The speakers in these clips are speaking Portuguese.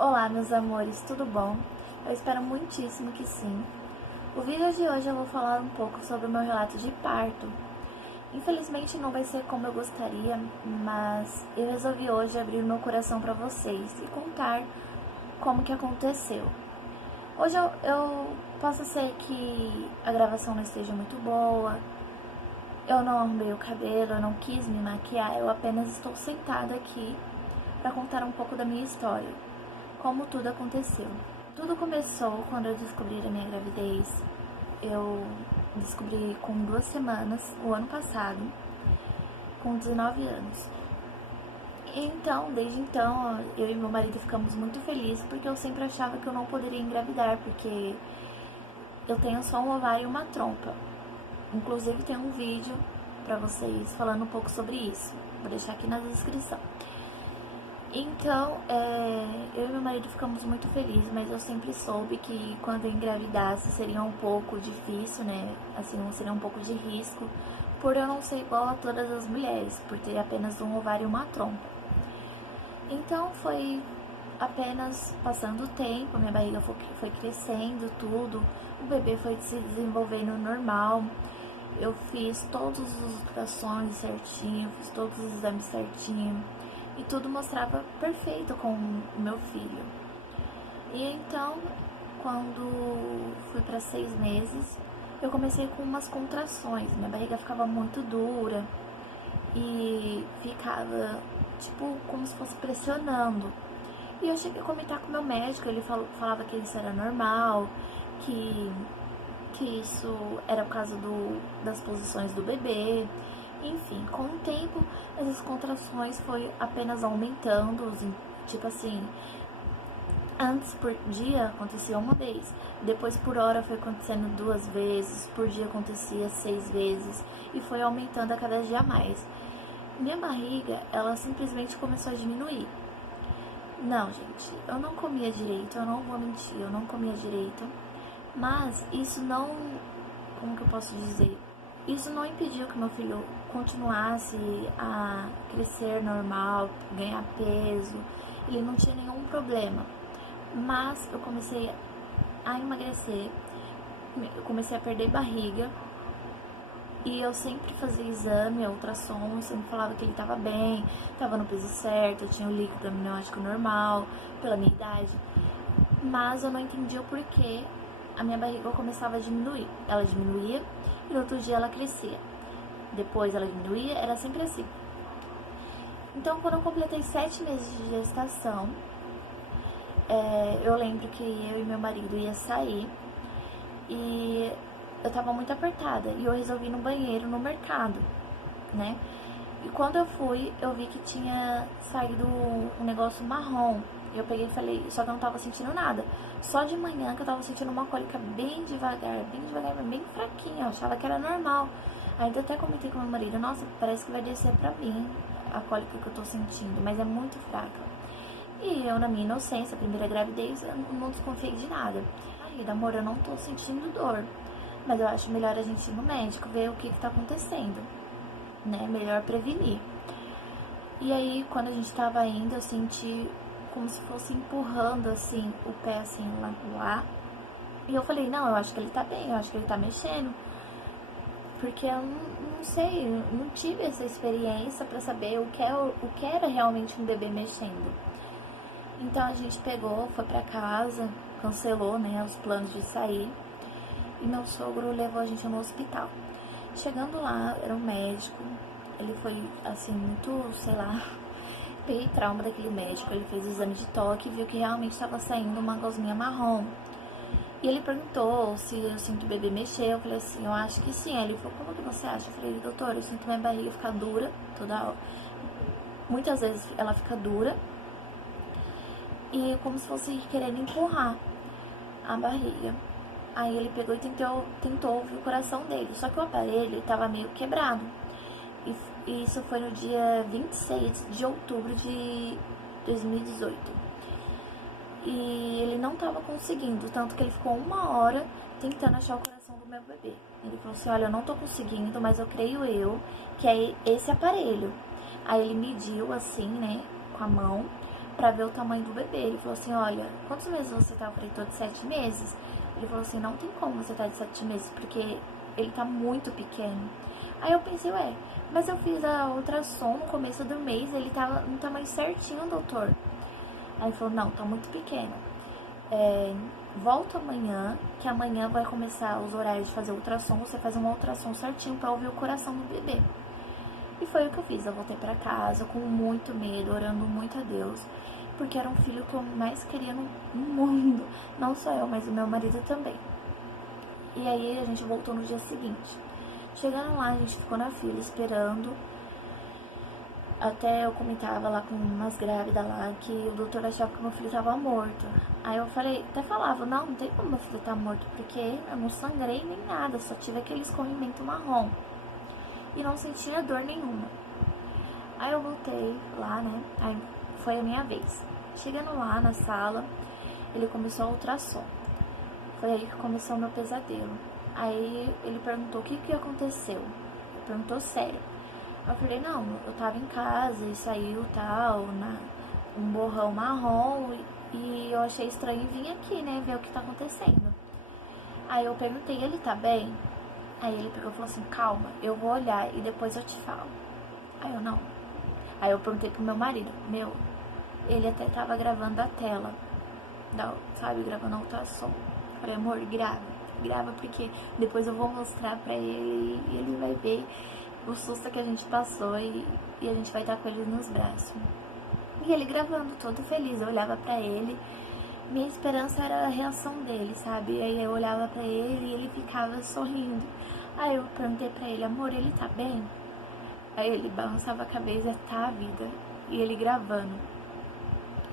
Olá, meus amores, tudo bom? Eu espero muitíssimo que sim. O vídeo de hoje eu vou falar um pouco sobre o meu relato de parto. Infelizmente não vai ser como eu gostaria, mas eu resolvi hoje abrir meu coração para vocês e contar como que aconteceu. Hoje eu posso ser que a gravação não esteja muito boa, eu não arrumei o cabelo, eu não quis me maquiar, eu apenas estou sentada aqui para contar um pouco da minha história. Como tudo aconteceu. Tudo começou quando eu descobri a minha gravidez. Eu descobri com 2 semanas, o ano passado, com 19 anos. Então, desde então, eu e meu marido ficamos muito felizes porque eu sempre achava que eu não poderia engravidar, porque eu tenho só um ovário e uma trompa. Inclusive tem um vídeo pra vocês falando um pouco sobre isso. Vou deixar aqui na descrição. Então, eu e meu marido ficamos muito felizes, mas eu sempre soube que quando eu engravidasse seria um pouco difícil, né? Assim, seria um pouco de risco, por eu não ser igual a todas as mulheres, por ter apenas um ovário e uma trompa. Então, foi apenas passando o tempo, minha barriga foi crescendo, tudo, o bebê foi se desenvolvendo normal. Eu fiz todas as ultrassons certinho, fiz todos os exames certinho. E tudo mostrava perfeito com o meu filho. E então, quando fui para 6 meses, eu comecei com umas contrações. Minha barriga ficava muito dura e ficava, tipo, como se fosse pressionando. E eu cheguei a comentar com o meu médico, ele falava que isso era normal, que isso era por causa das posições do bebê. Enfim, com o tempo, essas contrações foi apenas aumentando, tipo assim, antes por dia acontecia uma vez, depois por hora foi acontecendo 2 vezes, por dia acontecia 6 vezes, e foi aumentando a cada dia mais. Minha barriga, ela simplesmente começou a diminuir. Não, gente, eu não comia direito, eu não vou mentir, eu não comia direito, mas isso não, como que eu posso dizer? Isso não impediu que meu filho continuasse a crescer normal, ganhar peso, ele não tinha nenhum problema. Mas eu comecei a emagrecer, eu comecei a perder barriga e eu sempre fazia exame, ultrassom, eu sempre falava que ele estava bem, estava no peso certo, eu tinha o líquido amniótico normal, pela minha idade. Mas eu não entendia o porquê a minha barriga começava a diminuir. Ela diminuía e no outro dia ela crescia. Depois ela diminuía, era sempre assim. Então, quando eu completei 7 meses de gestação, eu lembro que eu e meu marido ia sair e eu tava muito apertada e eu resolvi ir no banheiro no mercado, né? E quando eu fui, eu vi que tinha saído um negócio marrom. Eu peguei e falei, só que eu não tava sentindo nada. Só de manhã que eu tava sentindo uma cólica bem devagar, mas bem fraquinha. Eu achava que era normal. Ainda até comentei com meu marido, nossa, parece que vai descer pra mim a cólica que eu tô sentindo, mas é muito fraca. E eu, na minha inocência, primeira gravidez, eu não desconfiei de nada. Aí, amor, eu não tô sentindo dor, mas eu acho melhor a gente ir no médico, ver o que tá acontecendo, né? Melhor prevenir. E aí, quando a gente tava indo, eu senti como se fosse empurrando, assim, o pé, assim, lá. E eu falei, não, eu acho que ele tá bem, eu acho que ele tá mexendo. Porque eu não sei, eu não tive essa experiência pra saber o que era realmente um bebê mexendo. Então a gente pegou, foi pra casa, cancelou, né, os planos de sair. E meu sogro levou a gente no hospital. Chegando lá, era um médico, ele foi, assim, muito, sei lá, peguei trauma daquele médico, ele fez o exame de toque e viu que realmente estava saindo uma gosminha marrom. E ele perguntou se eu sinto o bebê mexer, eu falei assim, eu acho que sim. Aí ele falou, como que você acha? Eu falei, doutor, eu sinto minha barriga ficar dura toda hora. Muitas vezes ela fica dura e como se fosse querendo empurrar a barriga. Aí ele pegou e tentou ouvir o coração dele, só que o aparelho estava meio quebrado. E isso foi no dia 26 de outubro de 2018. E ele não estava conseguindo, tanto que ele ficou 1 hora tentando achar o coração do meu bebê. Ele falou assim, olha, eu não tô conseguindo, mas eu creio que é esse aparelho. Aí ele mediu assim, né, com a mão, pra ver o tamanho do bebê. Ele falou assim, olha, quantos meses você tá? Eu falei, tô de 7 meses. Ele falou assim, não tem como você tá de 7 meses, porque ele tá muito pequeno. Aí eu pensei, ué, mas eu fiz a ultrassom no começo do mês, ele tava no tamanho certinho, doutor. Aí ele falou, não, tá muito pequeno. Volta amanhã, que amanhã vai começar os horários de fazer ultrassom, você faz uma ultrassom certinho pra ouvir o coração do bebê. E foi o que eu fiz, eu voltei pra casa com muito medo, orando muito a Deus, porque era um filho que eu mais queria no mundo, não só eu, mas o meu marido também. E aí a gente voltou no dia seguinte. Chegando lá, a gente ficou na fila esperando. Até eu comentava lá com umas grávidas lá que o doutor achava que meu filho tava morto. Aí eu falei, até falava, não tem como meu filho tá morto, porque eu não sangrei nem nada, só tive aquele escorrimento marrom. E não sentia dor nenhuma. Aí eu voltei lá, né? Aí foi a minha vez. Chegando lá na sala, ele começou a ultrassom. Foi aí que começou o meu pesadelo. Aí ele perguntou o que aconteceu. Ele perguntou sério. Eu falei, não, eu tava em casa e saiu tal, um borrão marrom e eu achei estranho vir aqui, né, ver o que tá acontecendo. Aí eu perguntei, ele tá bem? Aí ele pegou e falou assim, calma, eu vou olhar e depois eu te falo. Aí eu, não. Aí eu perguntei pro meu marido, ele até tava gravando a tela, sabe, gravando a ultrassom. Eu falei, amor, grava porque depois eu vou mostrar pra ele e ele vai ver o susto que a gente passou e a gente vai estar com ele nos braços. E ele gravando, todo feliz, eu olhava pra ele, minha esperança era a reação dele, sabe? Aí eu olhava pra ele e ele ficava sorrindo. Aí eu perguntei pra ele, amor, ele tá bem? Aí ele balançava a cabeça, tá a vida. E ele gravando.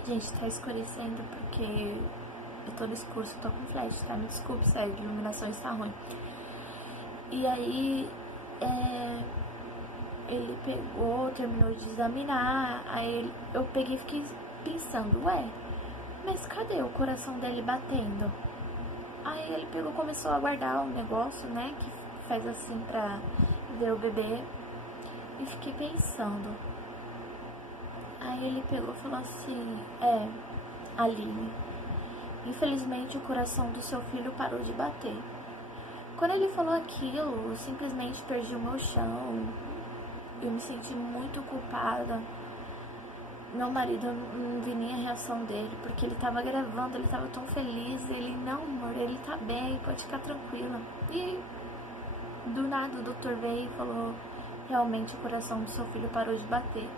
Gente, tá escurecendo porque eu tô no escuro, tô com flash, tá? Me desculpe, sério, a iluminação está ruim. E aí, ele pegou, terminou de examinar, aí eu peguei e fiquei pensando, mas cadê o coração dele batendo? Aí ele pegou, começou a guardar o negócio, né, que faz assim pra ver o bebê, e fiquei pensando. Aí ele pegou e falou assim, Aline, infelizmente o coração do seu filho parou de bater. Quando ele falou aquilo, eu simplesmente perdi o meu chão. Eu me senti muito culpada. Meu marido, eu não vi nem a reação dele, porque ele tava gravando, ele tava tão feliz. Ele, não, amor, ele tá bem, pode ficar tranquila. E do nada o doutor veio e falou, realmente o coração do seu filho parou de bater.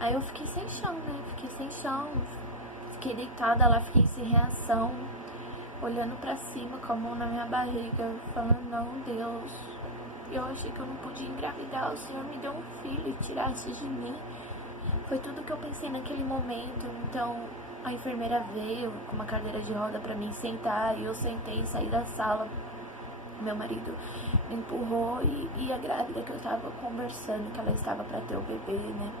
Aí eu fiquei sem chão, né? Fiquei deitada lá, fiquei sem reação, olhando pra cima com a mão na minha barriga, falando, não, Deus, eu achei que eu não podia engravidar, o Senhor me deu um filho e tirasse de mim. Foi tudo que eu pensei naquele momento. Então a enfermeira veio com uma cadeira de roda pra mim sentar, e eu sentei e saí da sala. Meu marido me empurrou e a grávida que eu tava conversando, que ela estava pra ter o bebê, né?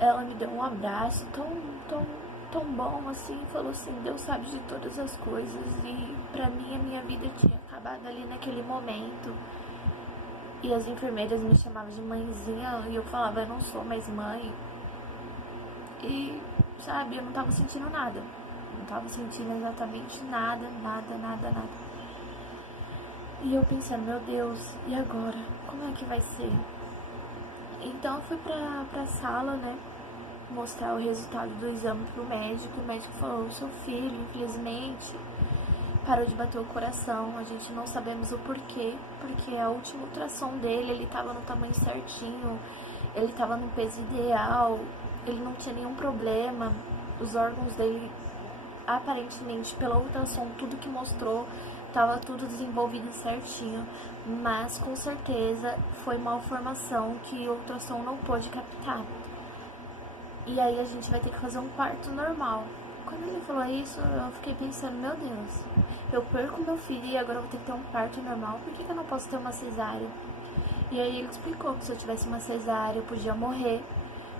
Ela me deu um abraço tão bom assim, falou assim, Deus sabe de todas as coisas, e pra mim a minha vida tinha acabado ali naquele momento. E as enfermeiras me chamavam de mãezinha e eu falava, eu não sou mais mãe. E, sabe, eu não tava sentindo nada. Não tava sentindo exatamente nada. E eu pensando, meu Deus, e agora? Como é que vai ser? Então eu fui pra sala, né, mostrar o resultado do exame pro médico. O médico falou, seu filho, infelizmente, parou de bater o coração. A gente não sabemos o porquê, porque a última ultrassom dele, ele tava no tamanho certinho, ele tava no peso ideal, ele não tinha nenhum problema. Os órgãos dele, aparentemente, pela ultrassom, tudo que mostrou, tava tudo desenvolvido certinho, mas com certeza foi malformação que o ultrassom não pôde captar. E aí a gente vai ter que fazer um parto normal. Quando ele falou isso, eu fiquei pensando, meu Deus, eu perco meu filho e agora eu vou ter que ter um parto normal, por que eu não posso ter uma cesárea? E aí ele explicou que se eu tivesse uma cesárea eu podia morrer,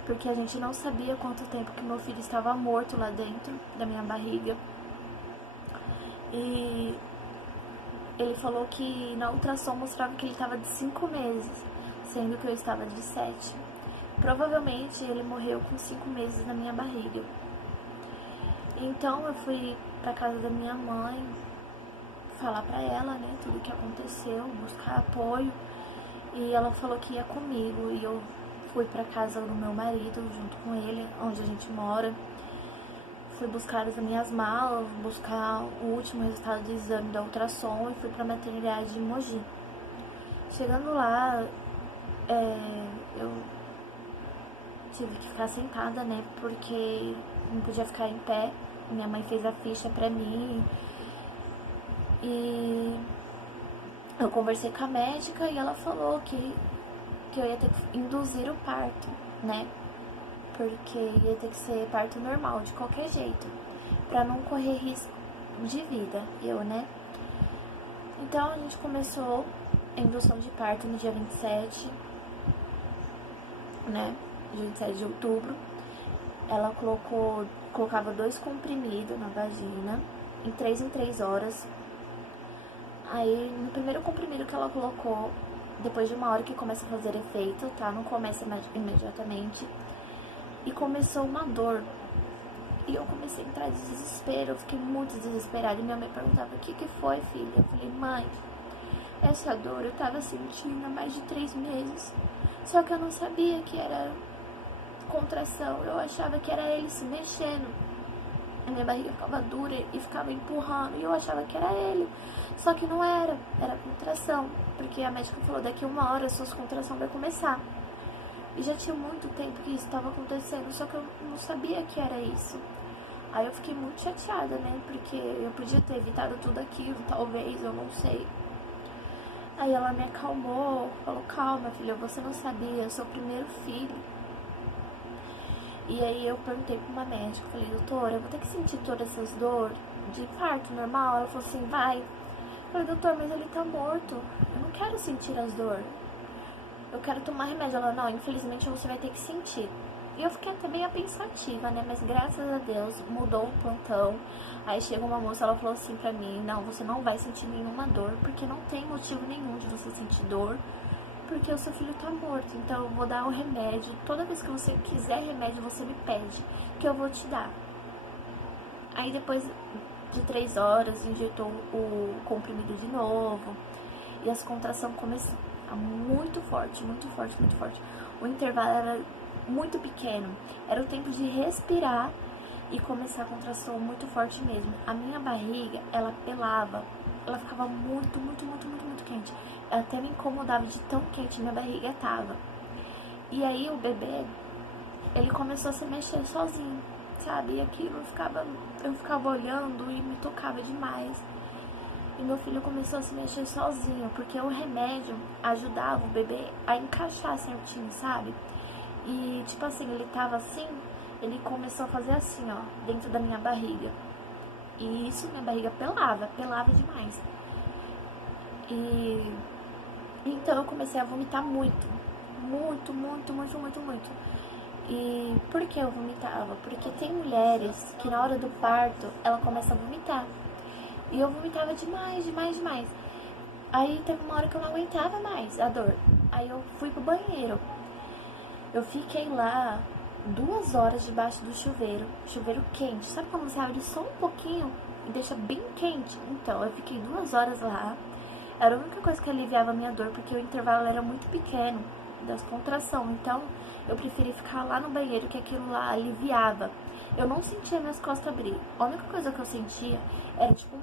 porque a gente não sabia quanto tempo que meu filho estava morto lá dentro da minha barriga. E ele falou que na ultrassom mostrava que ele estava de 5 meses, sendo que eu estava de 7. provavelmente ele morreu com 5 meses na minha barriga. Então eu fui pra casa da minha mãe, falar pra ela, né, tudo o que aconteceu, buscar apoio. E ela falou que ia comigo, e eu fui pra casa do meu marido, junto com ele, onde a gente mora. Fui buscar as minhas malas, buscar o último resultado do exame da ultrassom e fui pra maternidade de Mogi. Chegando lá, eu tive que ficar sentada, né, porque não podia ficar em pé. Minha mãe fez a ficha pra mim e eu conversei com a médica e ela falou que eu ia ter que induzir o parto, né, porque ia ter que ser parto normal, de qualquer jeito, pra não correr risco de vida, né. Então a gente começou a indução de parto no dia 27, né, dia 27 de outubro. Ela colocava 2 comprimidos na vagina, em 3 horas. Aí, no primeiro comprimido que ela colocou, depois de 1 hora que começa a fazer efeito, tá? Não começa imediatamente. E começou uma dor. E eu comecei a entrar em desespero, eu fiquei muito desesperada. E minha mãe perguntava, o que foi, filha? Eu falei, mãe, essa dor eu tava sentindo há mais de 3 meses. Só que eu não sabia que era contração, eu achava que era ele se mexendo. A minha barriga ficava dura e ficava empurrando, e eu achava que era ele. Só que não era, era contração, porque a médica falou, daqui 1 hora a sua contração vai começar. E já tinha muito tempo que isso estava acontecendo, só que eu não sabia que era isso. Aí eu fiquei muito chateada, né, porque eu podia ter evitado tudo aquilo, talvez, eu não sei. Aí ela me acalmou, falou, calma filha, você não sabia, eu sou o primeiro filho. E aí eu perguntei pra uma médica, falei, doutora, eu vou ter que sentir todas essas dores de parto normal? Ela falou assim, vai. Eu falei, doutor, mas ele tá morto, eu não quero sentir as dores, eu quero tomar remédio. Ela, não, infelizmente você vai ter que sentir. E eu fiquei até bem pensativa, né, mas graças a Deus mudou o plantão. Aí chegou uma moça, ela falou assim pra mim, não, você não vai sentir nenhuma dor, porque não tem motivo nenhum de você sentir dor, porque o seu filho tá morto, então eu vou dar o remédio. Toda vez que você quiser remédio, você me pede, que eu vou te dar. Aí depois de 3 horas, injetou o comprimido de novo, e as contrações começaram muito forte, muito forte, muito forte. O intervalo era muito pequeno, era o tempo de respirar e começar a contração muito forte mesmo. A minha barriga, ela pelava, ela ficava muito, muito, muito, muito, muito quente. Até me incomodava de tão quente minha barriga tava. E aí o bebê, ele começou a se mexer sozinho, sabe? E aquilo eu ficava olhando e me tocava demais. E meu filho começou a se mexer sozinho, porque o remédio ajudava o bebê a encaixar certinho, sabe? E tipo assim, ele tava assim, ele começou a fazer assim, ó, dentro da minha barriga. E isso, minha barriga pelava demais. E então eu comecei a vomitar muito. Muito, muito, muito, muito, muito. E por que eu vomitava? Porque tem mulheres que na hora do parto, ela começa a vomitar. E eu vomitava demais, demais, demais. Aí teve uma hora que eu não aguentava mais a dor. Aí eu fui pro banheiro. Eu fiquei lá 2 horas debaixo do chuveiro. Chuveiro quente. Sabe quando você abre só um pouquinho e deixa bem quente? Então, eu fiquei 2 horas lá. Era a única coisa que aliviava a minha dor, porque o intervalo era muito pequeno das contrações. Então, eu preferi ficar lá no banheiro, que aquilo lá aliviava. Eu não sentia minhas costas abrir. A única coisa que eu sentia era tipo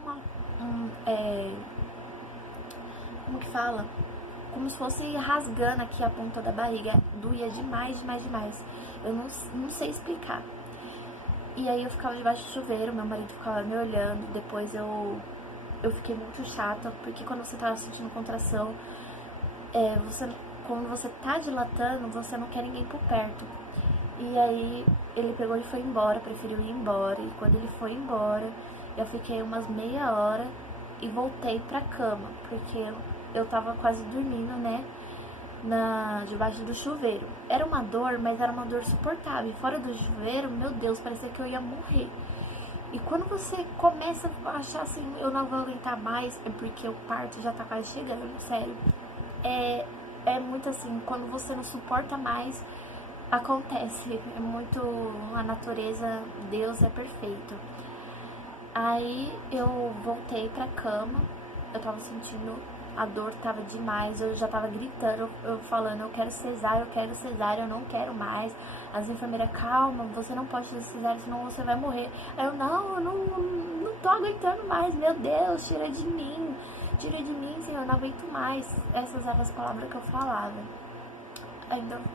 como que fala? Como se fosse rasgando aqui a ponta da barriga. Doía demais, demais, demais. Eu não sei explicar. E aí eu ficava debaixo do chuveiro, meu marido ficava me olhando. Depois eu fiquei muito chata, porque quando você tá sentindo contração, quando você tá dilatando, você não quer ninguém por perto. E aí ele pegou e foi embora, preferiu ir embora. E quando ele foi embora, eu fiquei umas meia hora e voltei pra cama, porque eu tava quase dormindo, né, debaixo do chuveiro. Era uma dor, mas era uma dor suportável. E fora do chuveiro, meu Deus, parecia que eu ia morrer. E quando você começa a achar assim, eu não vou aguentar mais, é porque o parto já tá quase chegando, sério. É muito assim, quando você não suporta mais, acontece, é muito, a natureza, Deus é perfeito. Aí eu voltei pra cama, eu tava sentindo, a dor tava demais, eu já tava gritando, eu falando, eu quero cesárea, eu não quero mais. As enfermeiras, calma, você não pode fazer cesárea, senão você vai morrer. Aí eu não tô aguentando mais, meu Deus, tira de mim, Senhor, eu não aguento mais. Essas eram as palavras que eu falava.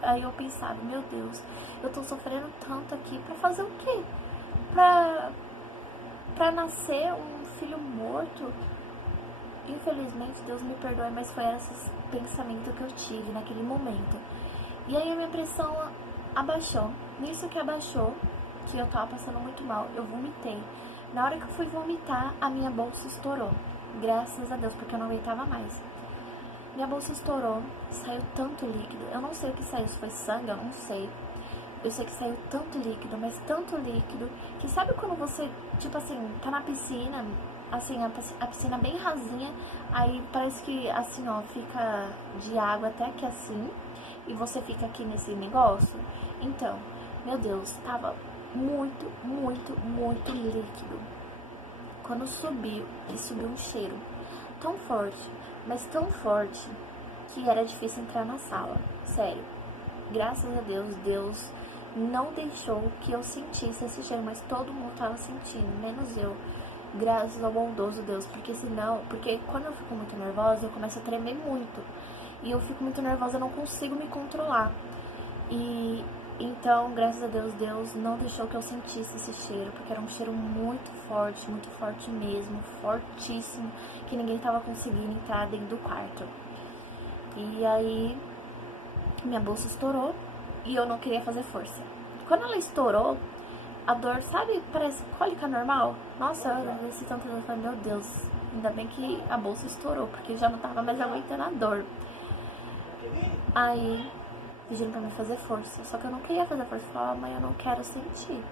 Aí eu pensava, meu Deus, eu tô sofrendo tanto aqui pra fazer o quê? Pra nascer um filho morto? Infelizmente, Deus me perdoe, mas foi esse pensamento que eu tive naquele momento. E aí a minha pressão abaixou. Nisso que abaixou, que eu tava passando muito mal, eu vomitei. Na hora que eu fui vomitar, a minha bolsa estourou. Graças a Deus, porque eu não aguentava mais. Minha bolsa estourou, saiu tanto líquido. Eu não sei o que saiu, se foi sangue, eu não sei. Eu sei que saiu tanto líquido, mas tanto líquido, que sabe quando você, tipo assim, tá na piscina, assim, a piscina bem rasinha, aí parece que, assim, ó, fica de água até aqui assim, e você fica aqui nesse negócio? Então, meu Deus, tava muito, muito, muito líquido. Quando subiu, e subiu um cheiro tão forte, mas tão forte, que era difícil entrar na sala. Sério. Graças a Deus, Deus não deixou que eu sentisse esse cheiro, mas todo mundo tava sentindo, menos eu. Graças ao bondoso Deus, porque quando eu fico muito nervosa, eu começo a tremer muito. E eu fico muito nervosa, eu não consigo me controlar. E então, graças a Deus, Deus não deixou que eu sentisse esse cheiro, porque era um cheiro muito forte mesmo, fortíssimo, que ninguém tava conseguindo entrar dentro do quarto. E aí, minha bolsa estourou e eu não queria fazer força. Quando ela estourou, a dor, sabe, parece cólica normal. Nossa, eu desci tanto, eu falei, meu Deus, ainda bem que a bolsa estourou, porque eu já não tava mais aguentando a dor. Aí, pedindo pra mim fazer força, só que eu não queria fazer força. Eu falava, mãe, eu não quero sentir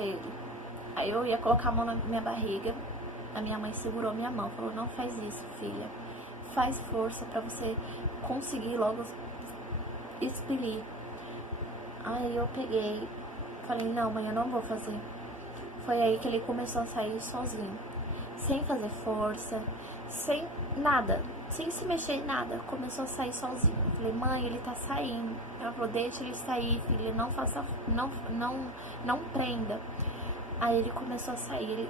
ele. Aí eu ia colocar a mão na minha barriga, a minha mãe segurou minha mão, falou, não faz isso, filha, faz força pra você conseguir logo expelir. Aí eu peguei, falei, não, mãe, eu não vou fazer. Foi aí que ele começou a sair sozinho, sem fazer força, sem nada, sem se mexer em nada, começou a sair sozinho. Eu falei, mãe, ele tá saindo. Ela falou, deixa ele sair, filha, não prenda. Aí ele começou a sair.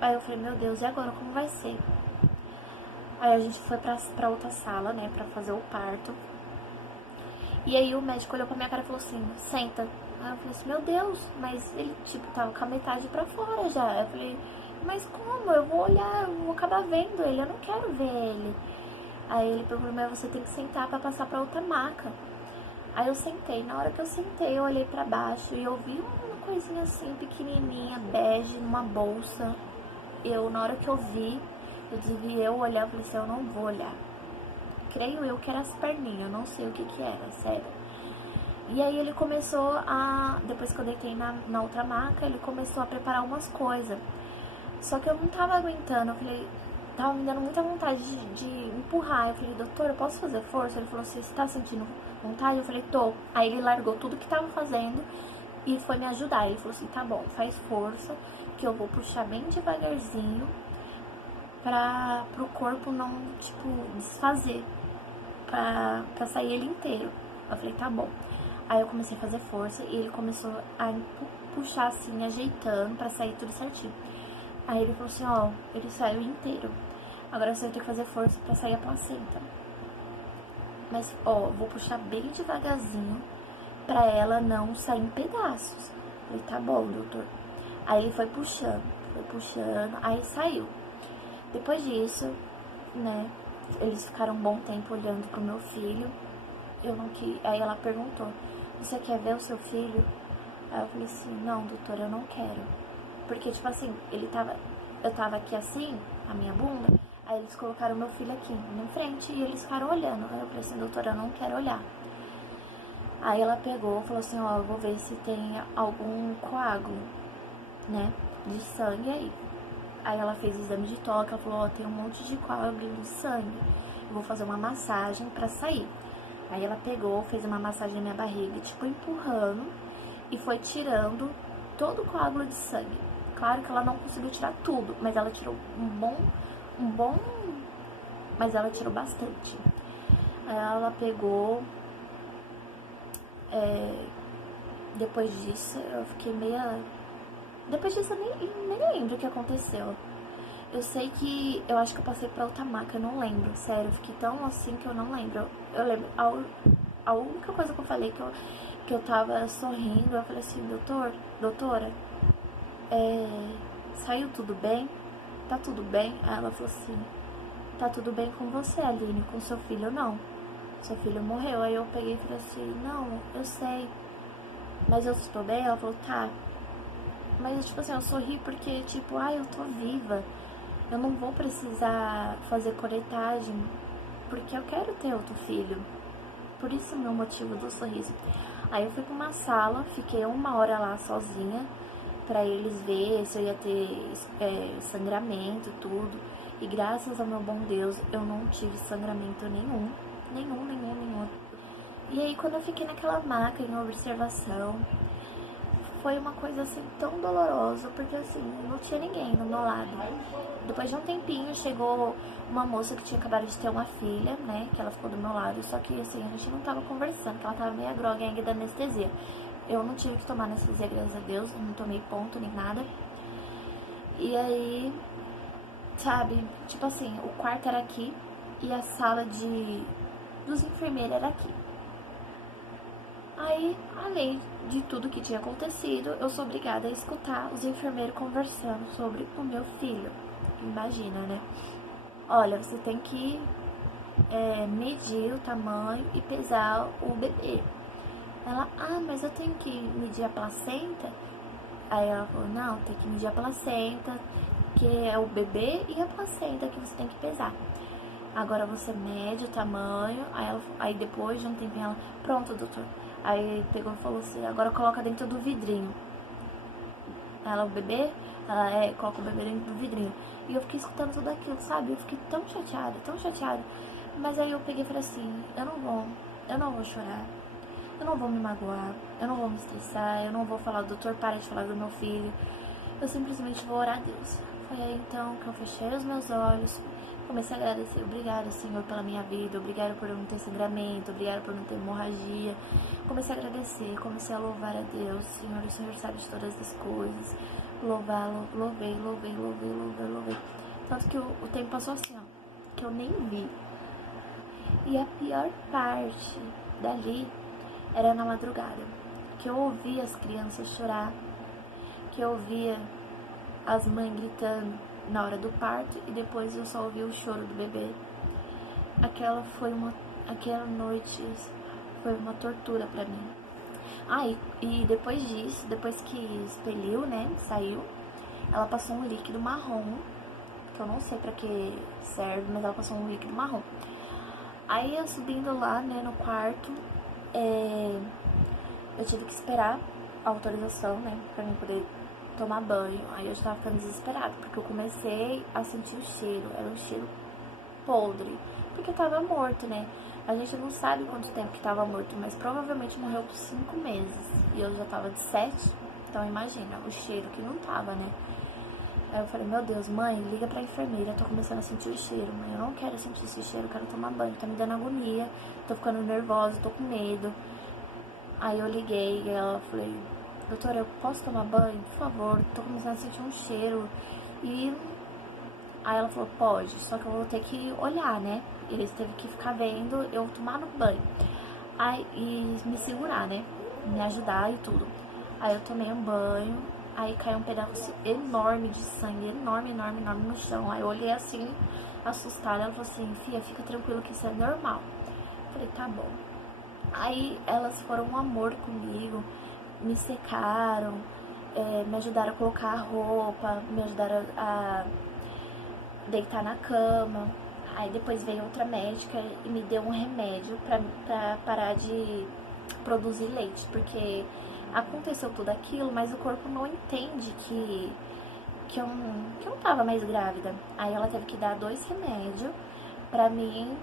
Aí eu falei, meu Deus, e agora, como vai ser? Aí a gente foi pra outra sala, né, pra fazer o parto. E aí o médico olhou pra minha cara e falou assim, senta. Aí eu falei assim, meu Deus, mas ele, tipo, tava com a metade pra fora já. Eu falei, mas como? Eu vou olhar, eu vou acabar vendo ele, eu não quero ver ele. Aí ele perguntou, mas você tem que sentar pra passar pra outra maca. Aí eu sentei, na hora que eu sentei, eu olhei pra baixo e eu vi uma coisinha assim, pequenininha, bege, numa bolsa. Na hora que eu vi, eu devia olhar, eu falei assim, eu não vou olhar. Creio eu que era as perninhas, eu não sei o que era, sério. E aí ele começou depois que eu deitei na outra maca, ele começou a preparar umas coisas. Só que eu não tava aguentando, eu falei, tava me dando muita vontade de empurrar. Eu falei, doutor, eu posso fazer força? Ele falou assim, você tá sentindo vontade? Eu falei, tô. Aí ele largou tudo que tava fazendo e foi me ajudar. Ele falou assim, tá bom, faz força, que eu vou puxar bem devagarzinho pro corpo não, tipo, desfazer, pra sair ele inteiro. Eu falei, tá bom. Aí eu comecei a fazer força e ele começou a puxar assim, ajeitando pra sair tudo certinho. Aí ele falou assim, ó, ele saiu inteiro. Agora você vai ter que fazer força pra sair a placenta. Mas, ó, vou puxar bem devagarzinho pra ela não sair em pedaços. Eu falei, tá bom, doutor. Aí ele foi puxando, aí saiu. Depois disso, né, eles ficaram um bom tempo olhando pro meu filho. Aí ela perguntou, você quer ver o seu filho? Aí eu falei assim, não, doutor, eu não quero. Porque, tipo assim, eu tava aqui assim, a minha bunda, aí eles colocaram meu filho aqui na frente e eles ficaram olhando. Aí eu falei assim, doutora, eu não quero olhar. Aí ela pegou e falou assim, ó, eu vou ver se tem algum coágulo, né, de sangue aí. Aí ela fez o exame de toque, ela falou, ó, tem um monte de coágulo de sangue. Eu vou fazer uma massagem pra sair. Aí ela pegou, fez uma massagem na minha barriga, tipo, empurrando, e foi tirando todo o coágulo de sangue. Claro que ela não conseguiu tirar tudo, mas ela tirou um bom, mas ela tirou bastante. Aí ela pegou, depois disso, eu fiquei meia... Depois disso eu nem lembro o que aconteceu. Eu sei que, eu acho que eu passei pra outra maca, eu não lembro, sério, eu fiquei tão assim que eu não lembro. Eu lembro, a única coisa que eu falei que eu tava sorrindo, eu falei assim, doutora, saiu tudo bem? Tá tudo bem? Aí ela falou assim, tá tudo bem com você, Aline, com seu filho não. Seu filho morreu. Aí eu peguei e falei assim, não, eu sei, mas eu estou bem? Ela falou, tá. Mas, tipo assim, eu sorri porque, tipo, eu tô viva. Eu não vou precisar fazer coletagem, porque eu quero ter outro filho. Por isso é o meu motivo do sorriso. Aí eu fui pra uma sala, fiquei 1 hora lá sozinha, pra eles verem se eu ia ter sangramento e tudo. E graças ao meu bom Deus, eu não tive sangramento nenhum. E aí quando eu fiquei naquela maca em observação, foi uma coisa assim tão dolorosa, porque assim, não tinha ninguém do meu lado. Depois de um tempinho chegou uma moça que tinha acabado de ter uma filha, né, que ela ficou do meu lado, só que assim, a gente não tava conversando, que ela tava meio grogue ainda da anestesia. Eu não tive que tomar anestesia, graças a Deus, não tomei ponto nem nada. E aí, sabe, tipo assim, o quarto era aqui e a sala dos enfermeiros era aqui. Aí, além de tudo que tinha acontecido, eu sou obrigada a escutar os enfermeiros conversando sobre o meu filho. Imagina, né? Olha, você tem que medir o tamanho e pesar o bebê. Ela, mas eu tenho que medir a placenta? Aí ela falou, não, tem que medir a placenta, que é o bebê e a placenta que você tem que pesar. Agora você mede o tamanho, aí depois de um tempinho ela, pronto, doutor. Aí pegou e falou assim, agora coloca dentro do vidrinho. Ela, o bebê, ela coloca o bebê dentro do vidrinho. E eu fiquei escutando tudo aquilo, sabe? Eu fiquei tão chateada. Mas aí eu peguei e falei assim, eu não vou chorar. Eu não vou me magoar, eu não vou me estressar, eu não vou falar, doutor, para de falar do meu filho. Eu simplesmente vou orar a Deus. Foi aí então que eu fechei os meus olhos, comecei a agradecer. Obrigada, Senhor, pela minha vida. Obrigada por eu não ter sangramento. Obrigada por não ter hemorragia. Comecei a agradecer, comecei a louvar a Deus. Senhor, o Senhor sabe de todas as coisas. Louvei. Tanto que o tempo passou assim, ó, que eu nem vi. E a pior parte dali era na madrugada, que eu ouvia as crianças chorar, que eu ouvia as mães gritando na hora do parto e depois eu só ouvia o choro do bebê. Aquela noite foi uma tortura pra mim. E depois disso, depois que expeliu, né, saiu, ela passou um líquido marrom, que eu não sei pra que serve, mas ela passou um líquido marrom. Aí eu subindo lá, né, no quarto, eu tive que esperar a autorização, né, pra mim poder tomar banho. Aí eu já tava ficando desesperada, porque eu comecei a sentir o cheiro, era um cheiro podre, porque tava morto, né. A gente não sabe quanto tempo que tava morto, mas provavelmente morreu por 5 meses, e eu já tava de 7, então imagina o cheiro que não tava, né. Aí eu falei, meu Deus, mãe, liga pra enfermeira, eu tô começando a sentir o cheiro, mãe, eu não quero sentir esse cheiro, eu quero tomar banho, tá me dando agonia, tô ficando nervosa, tô com medo. Aí eu liguei e ela falei, doutora, eu posso tomar banho? Por favor, tô começando a sentir um cheiro. E aí ela falou, pode, só que eu vou ter que olhar, né? Eles teve que ficar vendo eu tomar no banho. Aí, e me segurar, né? Me ajudar e tudo. Aí eu tomei um banho, aí caiu um pedaço enorme de sangue, enorme no chão. Aí eu olhei assim, assustada, ela falou assim, filha, fica tranquila que isso é normal. Eu falei, tá bom. Aí elas foram um amor comigo, me secaram, me ajudaram a colocar a roupa, me ajudaram a deitar na cama. Aí depois veio outra médica e me deu um remédio pra parar de produzir leite, porque aconteceu tudo aquilo, mas o corpo não entende que eu não tava mais grávida. Aí ela teve que dar 2 remédios pra mim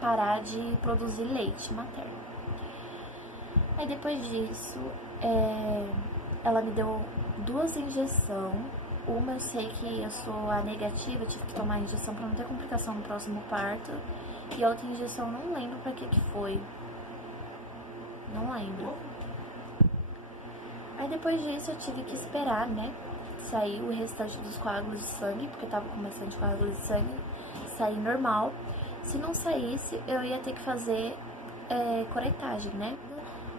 parar de produzir leite materno. Aí depois disso, ela me deu 2 injeções. Uma eu sei que eu sou A negativa, tive que tomar a injeção pra não ter complicação no próximo parto. E a outra injeção eu não lembro pra que foi. Não lembro. Aí depois disso eu tive que esperar, né, sair o restante dos coágulos de sangue, porque eu tava com bastante coágulos de sangue, sair normal. Se não saísse, eu ia ter que fazer coretagem, né?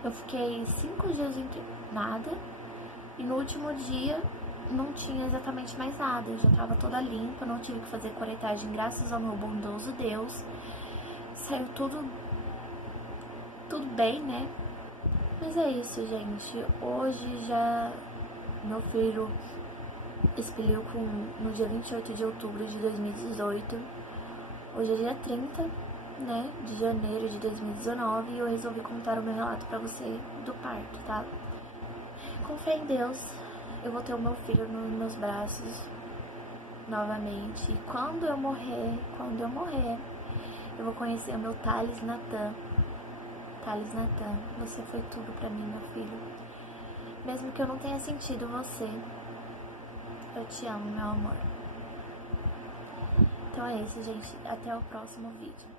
Eu fiquei 5 dias internada e no último dia não tinha exatamente mais nada. Eu já tava toda limpa, não tive que fazer coretagem, graças ao meu bondoso Deus. Saiu tudo bem, né? Mas é isso, gente. Hoje já meu filho expeliu no dia 28 de outubro de 2018. Hoje é dia 30, né, de janeiro de 2019 e eu resolvi contar o meu relato pra você do parto, tá? Com fé em Deus, eu vou ter o meu filho nos meus braços novamente. E quando eu morrer, eu vou conhecer o meu Thales Natan. Thales Natan, você foi tudo pra mim, meu filho. Mesmo que eu não tenha sentido você, eu te amo, meu amor. Então é isso, gente. Até o próximo vídeo.